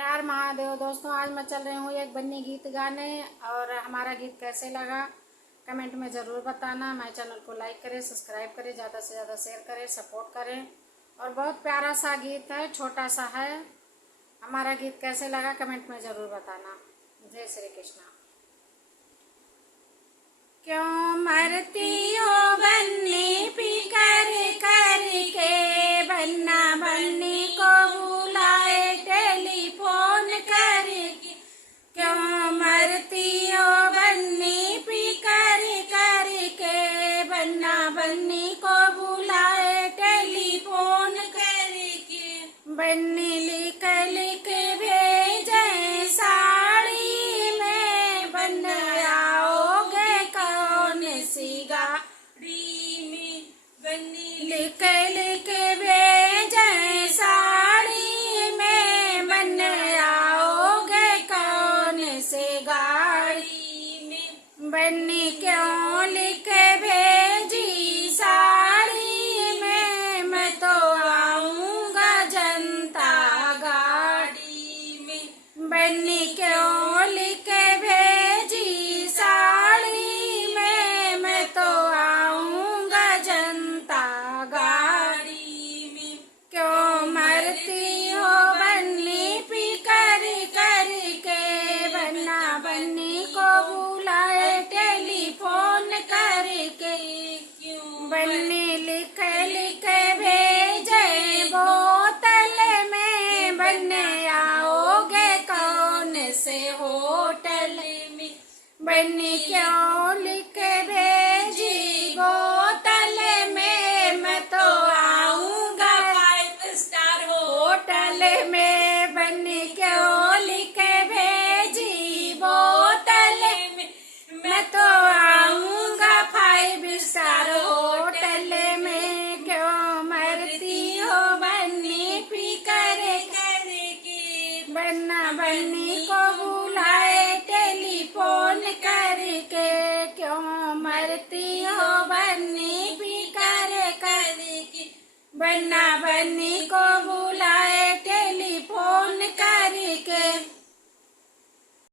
हर हर महादेव। दोस्तों, आज मैं चल रही हूँ एक बन्नी गीत गाने, और हमारा गीत कैसे लगा कमेंट में ज़रूर बताना। हमारे चैनल को लाइक करें, सब्सक्राइब करें, ज़्यादा से ज़्यादा शेयर करें, सपोर्ट करें। और बहुत प्यारा सा गीत है, छोटा सा है। हमारा गीत कैसे लगा कमेंट में ज़रूर बताना। जय श्री कृष्णा। क्यों मरती हो बन्नी पी कर के, बन्ना बन्नी को बुलाए टेलीफोन करके। क्यों मरती हो बन्नी पी कर के, बन्ना बन्नी को बुलाए टेलीफोन करके। बन्नी लिख लिख भेजे साड़ी में, बन आओगे कौन सी गाड़ी में। बन्नी लिख लिख भेजे साड़ी में, बन आओगे कौन से गाड़ी में। बन्नी क्यों लिख भेजी साड़ी में, मैं तो आऊंगा जनता गाड़ी में। बन्नी क्यों लिख भेजी साड़ी में, मैं तो आऊंगा जनता गाड़ी में। क्यों मरती हो बन्नी पी कर के, बन्ना बन्नी को बुलाए टेलीफोन करके। बन्नी लिख लिख भेजे बोतल में, बन आओगे कौन से होटल में। बन्नी क्यों लिख भेजी बोतल में, मैं तो आऊंगा 5 स्टार होटल में। बन्नी क्यों लिख भेजी बोतल में, मैं तो आऊंगा 5 स्टार होटल में। क्यों मरती हो बन्नी पी कर के, बन्ना बन्नी को बुलाए टेलीफोन करके। क्यों मरती हो बन्नी पी कर के, बन्ना बन्नी को बुलाए टेलीफोन करके।